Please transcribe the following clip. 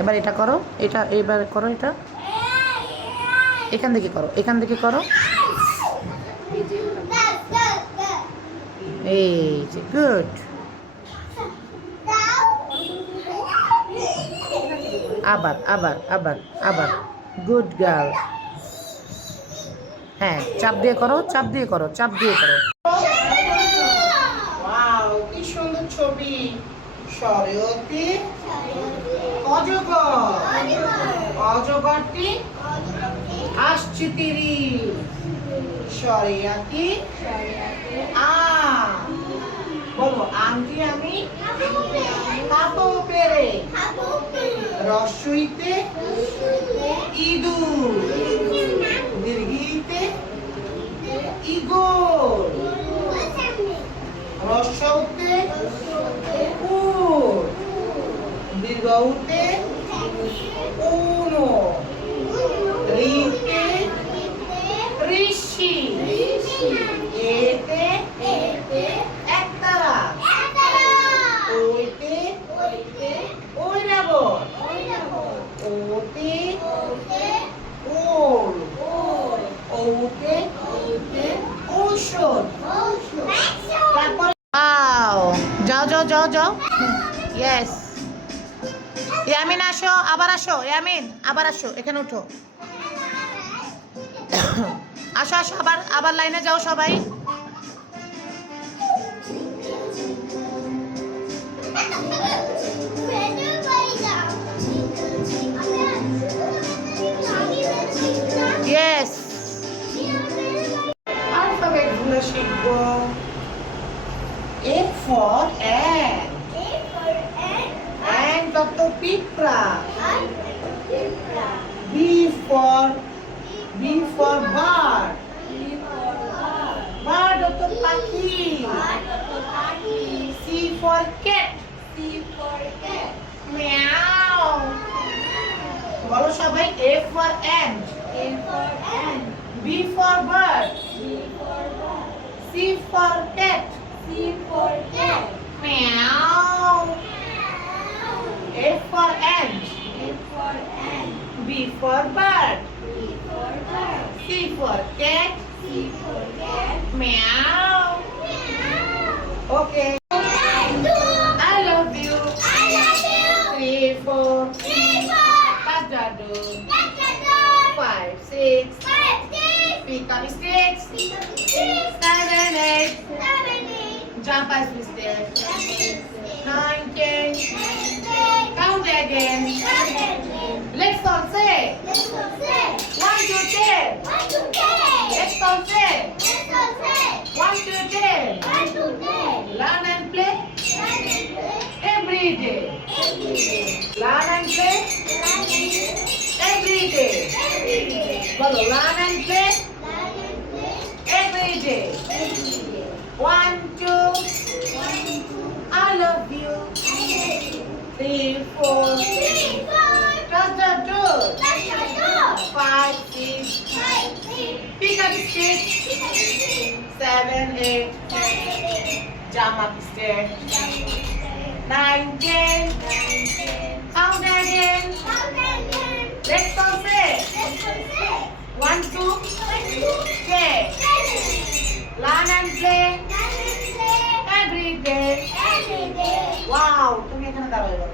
এবার এটা করো, এটা এবার করো, এটা এখান থেকে করো, এখান থেকে করো। এই যে গুড। আবার আবার আবার আবার গুড গার্ল। হ্যাঁ, চাপ দিয়ে করো, চাপ দিয়ে করো, চাপ দিয়ে করো। ওয়াও, কি সুন্দর ছবি। সরেয়তে অজগর, অজগরটি আসছে তিরি। সরেয়াতি আম, বলো আমটি আমি খাবো পেরে। রস্যইতে ইঁদুর, দীর্ঘিতে ইগল, রস্যতে উট, দীর্ঘউতে উনো, ঋতে ঋষি, এতে একতারা, ওইতে ঐরাবত, ওতে ওল, ওতে ঔষধ। তারপর যাও যাও যাও যাও। ইয়েস, ইয়ামিন আসো, আবার আসো, ইয়ামিন আবার আসো, এখানে উঠো। আসো আসো, আবার আবার লাইনে যাও সবাই। ইয়েস, অ্যালফাবেটগুলো শিখবো। A for ant, ant of পিঁপড়া। B for bird, bird of পাখি। C for cat, meow। বলো সবাই। A for ant, B for bird, C for cat, meow। A for ant, B for bird, C for cat, meow। Okay. I love you. 3, 4. Pajado. 5, 6. Pick up sticks. 7, 8. Jump as mistakes. 9, 10. Count again. Let's all say. 1 to 10. Let's all say. 1 to 10. Learn and play every day. Learn and play every day. Bolo, learn and play every day. 1, 2. I love you. 3, 4. Touch the door. 5, 6. Pick up stick. 7, 8. Jump up stairs. 9, 10. Count again. Let's all say. 1, 2, 10. Learn and play every day. Wow, তুমি এখানে দাঁড়াও।